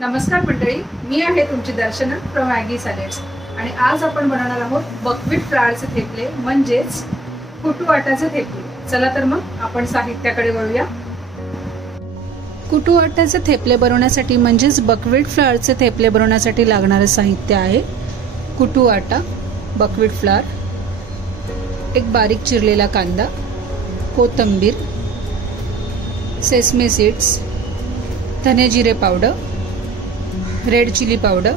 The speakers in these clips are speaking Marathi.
नमस्कार मंडळी, मी आहे तुमची दर्शना फ्रॉम मॅगी सॅलेड्स आणि आज आपण बनवणार आहोत बकव्हीट फ्लावरचे थेपले म्हणजेच कुटू आटाचे थेपले। चला तर मग आपण साहित्याकडे वळूया। कुटू आटाचे थेपले बनवण्यासाठी म्हणजेच बकव्हीट फ्लावरचे थेपले बनवण्यासाठी लागणारे साहित्य आहे कुटू आटा, बकव्हीट फ्लावर, एक बारीक चिरलेला कांदा, कोथिंबीर, सेसमे सीड्स, धने जिरे पावडर, रेड चिली पावडर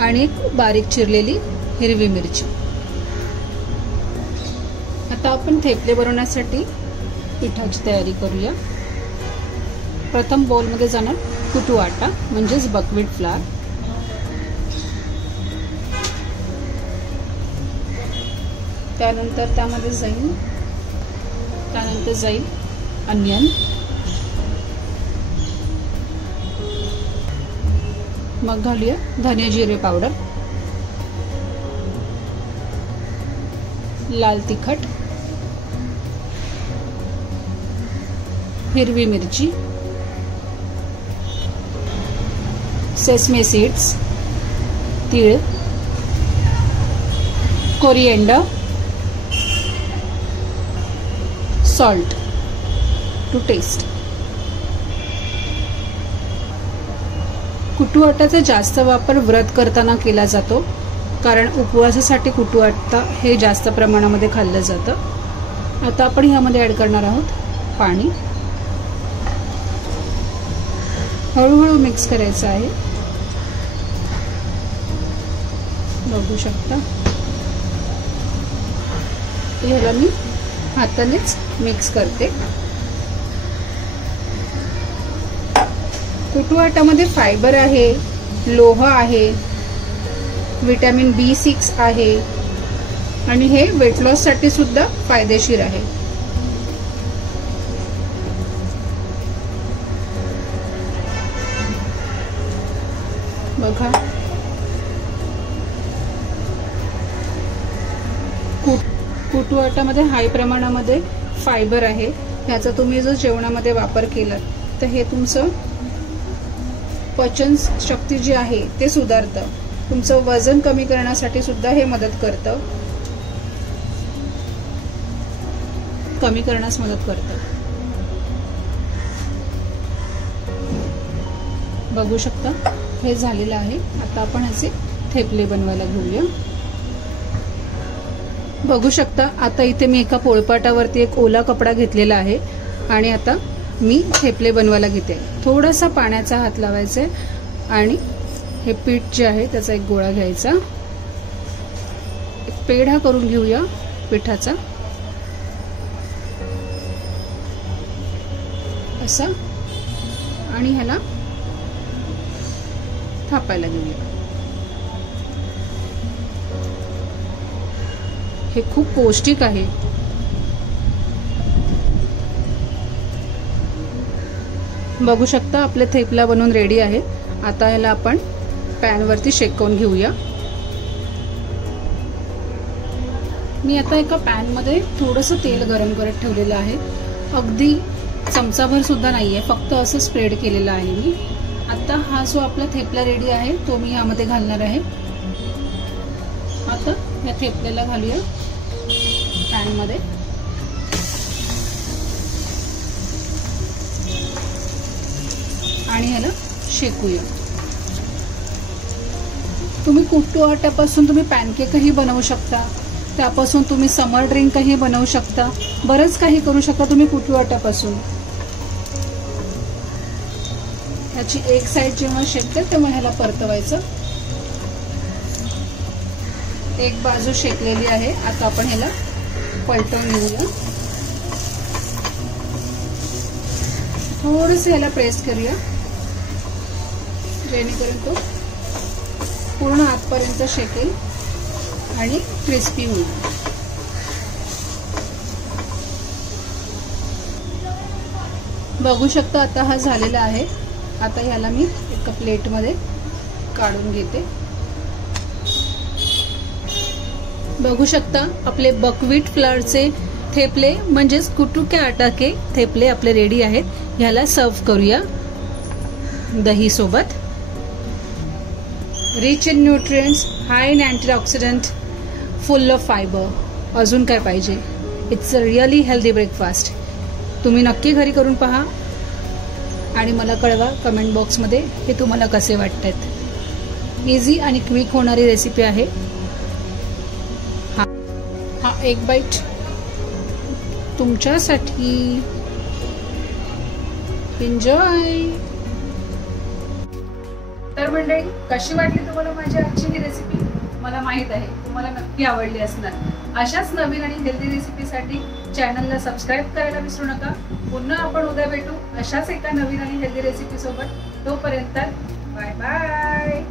आणि एक बारीक चिरलेली हिरवी मिरची। आता आपण थेपले बनवण्यासाठी पिठाची तयारी करूया। प्रथम बाउल मध्ये जाणार कुटू आटा म्हणजेच बकव्हीट फ्लावर, त्यानंतर त्यामध्ये जाईल अनियन, मग घालूया धने जिरे पावडर, लाल तिखट, हिरवी मिरची, सेसमे सीड्स, तीळ, कोरिएंडर, सॉल्ट टू टेस्ट। कुटू आटाचा जास्त वापर व्रत करताना केला जातो, कारण उपवासासाठी कुटू आटा हे जास्त प्रमाणामध्ये खाल्लं जातं। आता आपण ह्यामध्ये ऍड करणार आहोत पाणी। हळूहळू मिक्स करायचं आहे, बघू शकता। ह्याला मी हातानेच मिक्स करते। कुटू आटामध्ये फायबर आहे, लोह आहे, विटॅमिन B6 आहे आणि हे वेट लॉस साठी सुद्धा फायदेशीर आहे। बघा, कुटू आटामध्ये हाय प्रमाणामध्ये फायबर आहे। ह्याचा तुम्ही जर जेवणामध्ये वापर केला तर हे तुमचं पचन शक्ती जी आहे ते सुधारतं, तुमचं वजन कमी करण्यासाठी सुद्धा हे मदत करतं, कमी करण्यास मदत करतं। बघू शकता हे झालेलं आहे। आता आपण ह्याचे थेपले बनवायला घेऊया। बघू शकता आता इथे मी एका पोळपाटावरती एक ओला कपडा घेतलेला आहे आणि आता मी थेपले बनवायला घेते। थोडासा पाण्याचा हात लावायचा आणि हे पीठ जे आहे त्याचा एक गोळा घ्यायचा, एक पेढा करून घेऊया पिठाचा असा, आणि ह्याला थापायला घेऊया। हे खूप पौष्टिक आहे। बघू शकता आपले थेपला बनवून रेडी आहे। आता ह्याला आपण पॅन वरती शेकवून घेऊया। मी आता एका पॅन मध्ये थोडंसं तेल गरम करत ठेवलेलं आहे, अगदी चमचाभर सुद्धा नाहीये, फक्त असं स्प्रेड केलेलं आहे मी। आता हा जो आपला थेपला रेडी आहे तो मी यामध्ये घालणार आहे। आता या थेपल्याला घालूया पॅन मध्ये आणि ह्याला शेकूया। तुम्ही कुटू आट्यापासून तुम्ही पॅनकेकही बनवू शकता, त्यापासून तुम्ही समर ड्रिंकही बनवू शकता, बरंच काही करू शकता तुम्ही कुटू आट्यापासून। ह्याची एक साइड जेव्हा शेकते तेव्हा ह्याला परतवायचं। एक बाजू शेकलेली आहे, आता आपण ह्याला पलटवून घेऊया। थोडंसं ह्याला प्रेस करूया जेणेकरून तो पूर्ण आतपर्यंत शेकेल आणि क्रिस्पी होईल। बघू शकता आता हा झालेला आहे। आता ह्याला मी एका प्लेट मध्ये काढून घेते। बघू शकता आपले बकव्हीट फ्लावरचे थेपले म्हणजेच कुटू के आटा के थेपले आपले रेडी आहेत। ह्याला सर्व करूया दही सोबत। Rich in nutrients, high in antioxidant, full of fibre. अजून काय पाहिजे? It's a really healthy breakfast. तुम्ही नक्की घरी करून पहा आणि मला कळवा कमेंट बॉक्समध्ये हे तुम्हाला कसे वाटतात. इझी आणि क्विक होणारी रेसिपी आहे. हा एक बाईट तुमच्यासाठी. एन्जॉय. तर मंडळी, कशी वाटली तुम्हाला माझी आजची ही रेसिपी? मला माहित आहे तुम्हाला नक्की आवडली असणार. अशाच नवीन आणि हेल्दी रेसिपीसाठी चॅनलला सबस्क्राईब करायला विसरू नका. पुन्हा आपण उद्या भेटू अशाच एका नवीन आणि हेल्दी रेसिपी सोबत. तोपर्यंत बाय बाय.